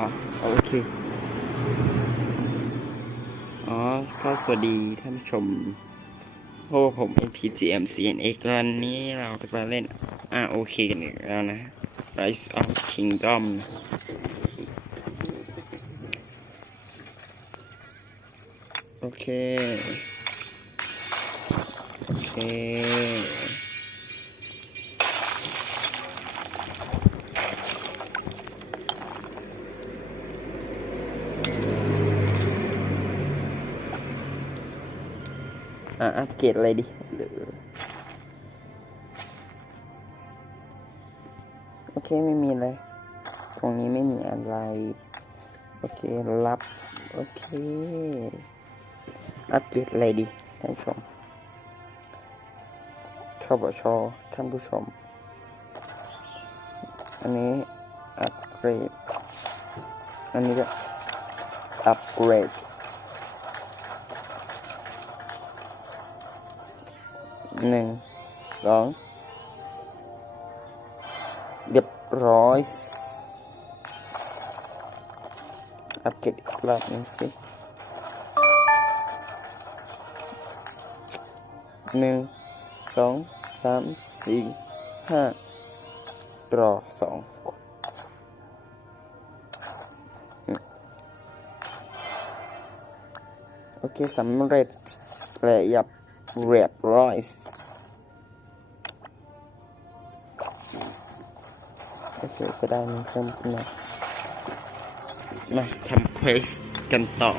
อ๋อโอเค อ๋อ ก็สวัสดีท่านผู้ชมพวกผม NPGM CNX วันนี้เราจะมาเล่นอ่าโอเคกันอีกแล้วนะ Rise of Kingdom โอเค โอเค อะอัปเกรดอะไรดีโอเคไม่มีอะไร ตรงนี้ไม่มีอะไร โอเครับ โอเค อัปเกรดอะไรดีท่านผู้ชมชอบชอท่านผู้ชม อันนี้อัปเกรด อันนี้ก็อัปเกรด หนึ่งสองเรียบร้อยอัปเกรดอีกรอบหนึงสิหนึ่งสองสามสี่ห้ารอสองโอเคสำเร็จแล้วเรียบร้อย โอเคก็ได้มันเพิ่มขึ้นมามาทำเควสกันต่อ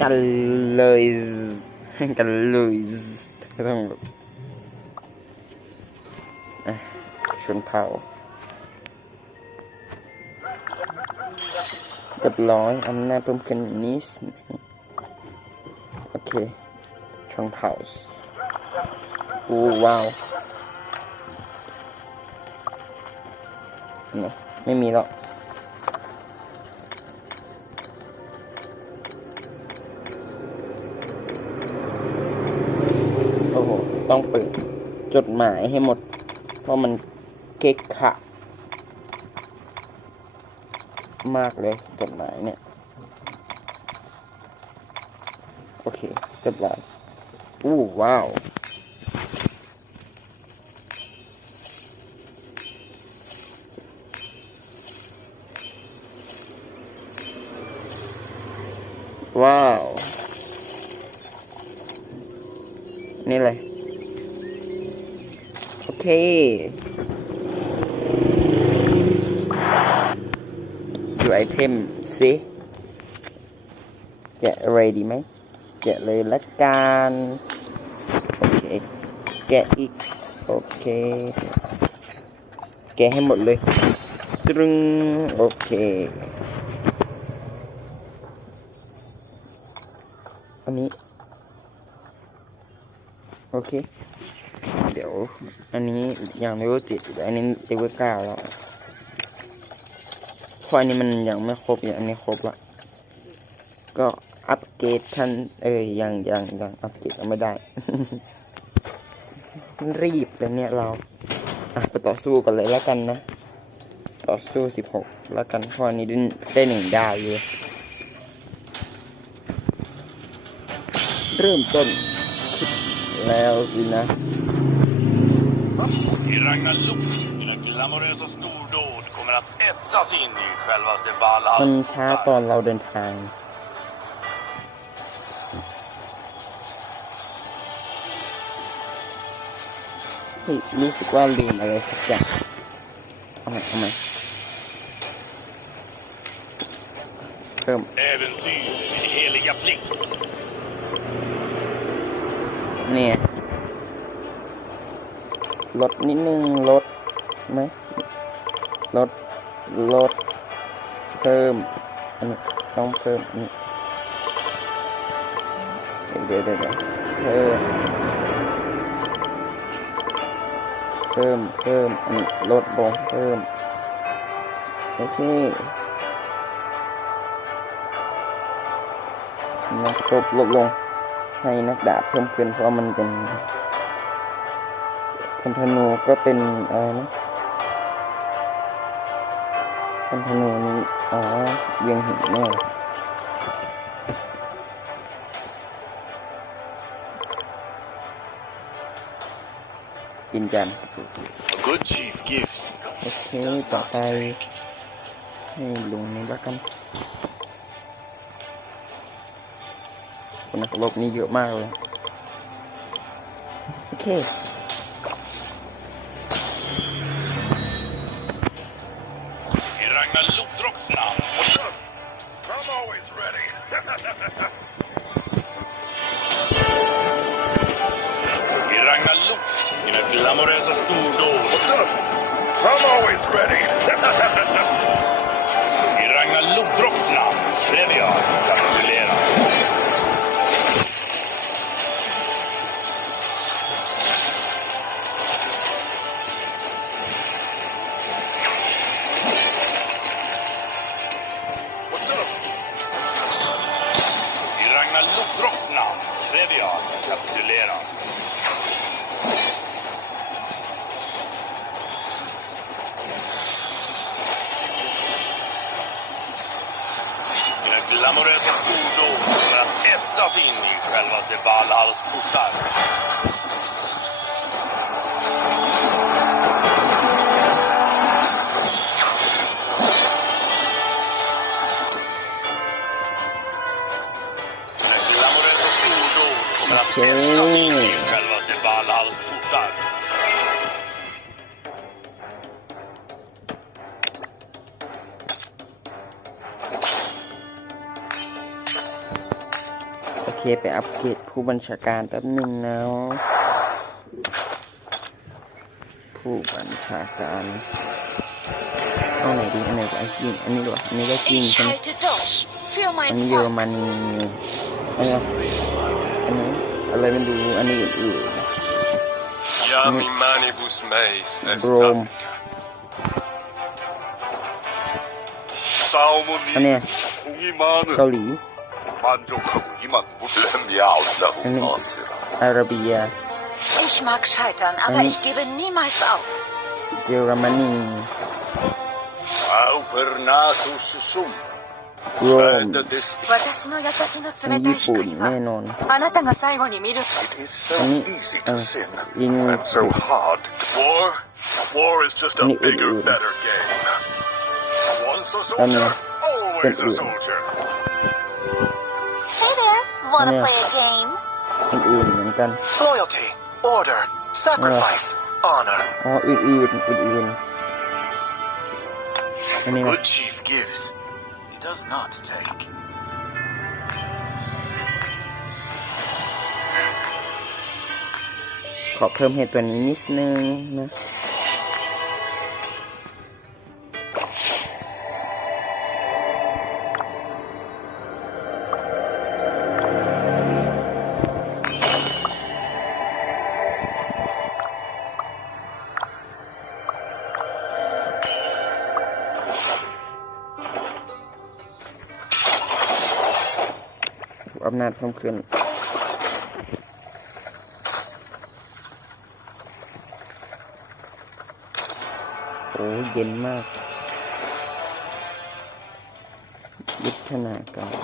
กันเลยกันเลยก็ต้องแบบอะชนเผ่าเรียบร้อยอำนาจเพิ่มขึ้นนิดนึงโอเคชนเผ่าโอ้ว้าว ไม่มีแล้วโอ้โห ต้องเปิดจดหมายให้หมด เพราะมันเกะขะ มากเลยจดหมายเนี่ย โอเคเรียบร้อยอู้ว้าว ว้าว นี่เลย โอเค ดูไอเทมสิแกะอะไรดีไหมแกะเลยละกัน โอเค แกะอีก โอเค แกะให้หมดเลย ตรึง โอเค อันนี้ โอเค เดี๋ยว อันนี้ยังเลเวลเจ็ดอันนี้เลเวลเก้าแล้วเพราะอันนี้มันยังไม่ครบอย่างอันนี้ครบละก็อัปเกรดท่านเอ้ยยังยังยังอัปเกรดยังไม่ได้ รีบเลยเนี่ยเราอะไปต่อสู้กันเลยแล้วกันนะ ต่อสู้สิบหกแล้วกันเพราะอันนี้ได้หนึ่งดาวอยู่ เริ่มต้นขึ้นแล้วสินะ I Ragnarok, dina glamorösa stordåd kommer att etsas in i självaste มัน Valhalls ช้าตอนเราเดินทาง เฮ้ยรู้สึกว่าลืมอะไรสักอย่างเอาใหม่เอาใหม่เพิ่ม Äventyr är min heliga plikt. นี่ลดนิดนึงลดไหมลดลดเพิ่มอันนี้ต้องเพิ่มนนี้เดี๋ยวเดี๋ยวเดี๋ยวเพิ่มเพิ่มเพิ่มอันนี้ลดลงเพิ่มโอเคนะจบลดลง ให้นักดาบเพิ่มขึ้นเพราะว่ามันเป็นคนธนูก็เป็นอะไรนะคนธนูนี่อ๋อเวียงหินแน่กินกัน A good chief gives. โอเคต่อไปให้ลุงนี้แล้วกัน คนนักรบนี่เยอะมากเลย โอเค I I Ragnar Lodroks namn, jag kapitulerar. Mina glamorösa stordåd kommer att etsas in i självaste Valhalls portar. Okej. etsas in i självaste Valhalls portar. โอเคไปอัปเกรดผู้บัญชาการแป๊บหนึ่งนะผู้บัญชาการเอาไหนดีอันไหนก็ไอ้จริงอันนี้ดีกว่าอันนี้ก็จริง Ich ใช่ไหม halte durch. Für อัน mein นี้เยอร Volk. มนีอันนี้อันนี้ wenn du eine. Äh, Manibus meis est Bro. 아니, Kali. 만족하고 이만 물렴야 Arabia. Ich mag scheitern, aber ich gebe niemals auf. Germany. Aupernatus sum. From Yipun, Menon. It is so easy to uh, sin and so hard to war. War is just a uh, bigger, uh, better game. Once a soldier, always a soldier. Hey there, wanna play a game? Loyalty, order, sacrifice, ah. honor. Ah, Good chief gives. He does not take. ขอเพิ่มเอำนาจเพิ่มขึ้น โอ้เย็นมาก ยุทธนาการ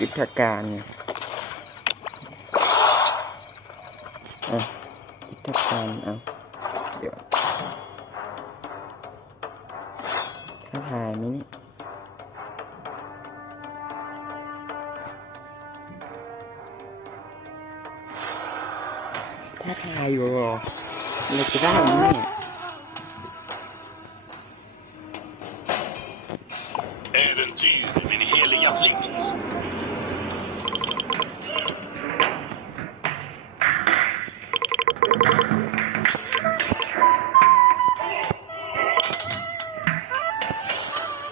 ยุทธการเนี่ยอะยุทธการเอาเดี๋ยวถ้าถ่ายไหมเนี่ย ถ้าทายอยู่หรอเราจะได้ไหมเนี่ย Äventyr är min heliga plikt..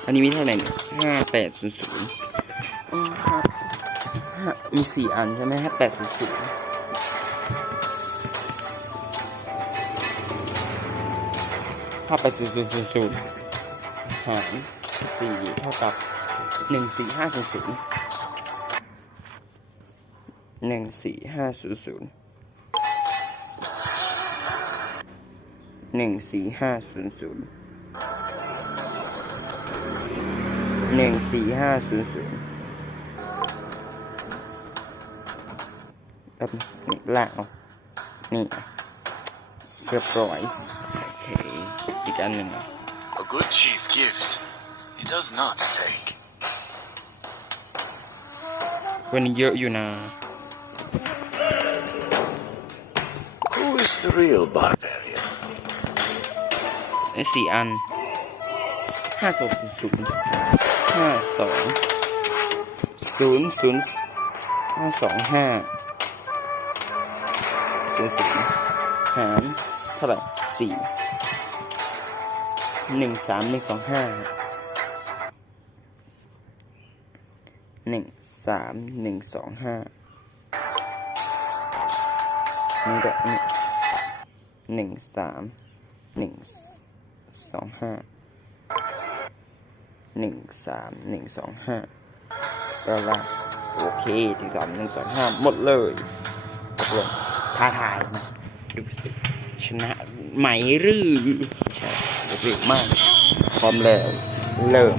อันนี้มีเท่าไหร่เนี่ยห้าแปดศูนย์ศูนย์มีสี่อันใช่ไหมห้าแปดศูนย์ศูนย์ ห้าแปดศูนย์ศูนย์ศูนย์ศูนย์หารสี่เท่ากับหนึ่งสี่ห้าศูนย์ศูนย์หนึ่งสี่ห้าศูนย์ศูนย์หนึ่งสี่ห้าศูนย์ศูนย์หนึ่งสี่ห้าศูนย์ศูนย์แบบนี้ลากเอานี่เรียบร้อย อีกอันหนึ่งอะ A good chief gives. He does not take. วันนี้เยอะอยู่นะ Who is the real barbarian? ไอ้สี่อันห้าสองศูนย์ศูนย์ห้าสองศูนย์ศูนย์ห้าสองห้าศูนย์ศูนย์หารเท่าไหร่สี่ หนึ่งสามหนึ่งสองห้าหนึ่งสามหนึ่งสองห้านี่แบบนี้หนึ่งสามหนึ่งสองห้าหนึ่งสามหนึ่งสองห้าแล้วว่าโอเคหนึ่งสามหนึ่งสองห้าหมดเลยตกลงท้าทายนะดูสิชนะไหมหรือใช่ เร็วมากพร้อมแล้วเริ่ม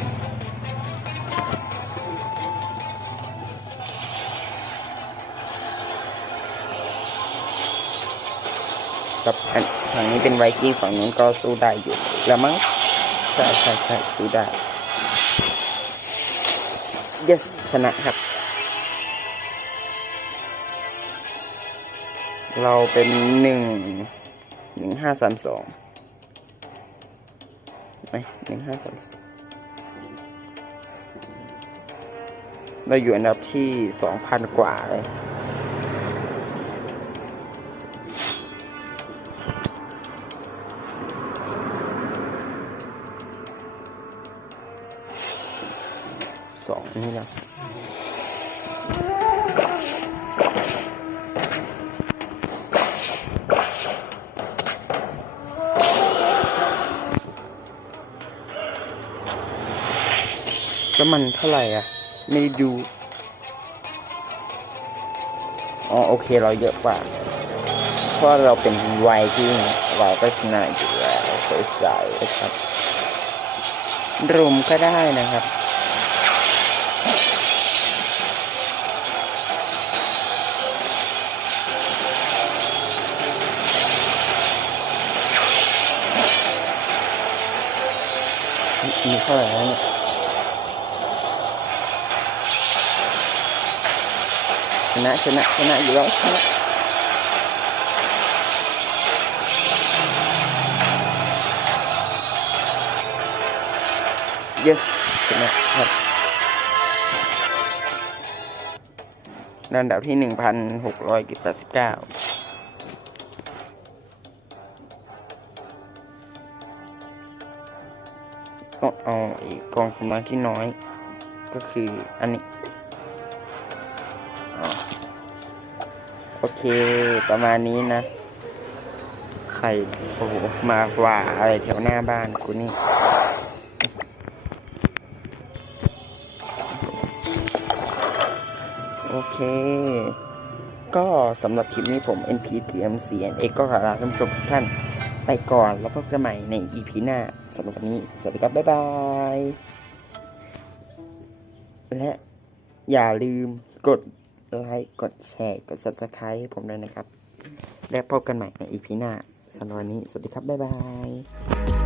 กับฝั่งนี้เป็นไวกิ้งฝั่งนู้นก็สู้ได้อยู่แล้วมั้งใช่ใช่ใช่สู้ได้ yes ชนะครับ เราเป็นหนึ่งหนึ่งห้าสามสอง ไหมหนึ่งห้าสามสองเราอยู่อันดับที่สองพันกว่าเลยสองนี่นะ แล้วมันเท่าไหร่อะ ไม่ได้ดู อ๋อโอเคเราเยอะกว่า เพราะเราเป็นวัยที่เราก็ชนะอยู่แล้วใสๆนะครับ รุมก็ได้นะครับมีเท่าไหร่เนี่ย นะชนะชนะอยู่แล้วชนะ yes ชนะครับลำดับที่หนึ่งพันหกร้อยแปดสิบเก้าต้องเอาอีกกองกำลังที่น้อย ก็คืออันนี้ โอเค ประมาณนี้นะใครโอ้โหมาว่าอะไรแถวหน้าบ้านกูนี่โอเค ก็สำหรับคลิปนี้ผม NPTMCNX ก็ขอลาท่านผู้ชมทุกท่านไปก่อนแล้วพบกันใหม่ใน EP หน้าสำหรับวันนี้ สวัสดีครับ บ๊ายบาย และอย่าลืมกด ไลค์กดแชร์กด Subscribe ให้ผมด้วยนะครับ และพบกันใหม่ในอีพีหน้าสำหรับวันนี้ สวัสดีครับ บ๊ายบาย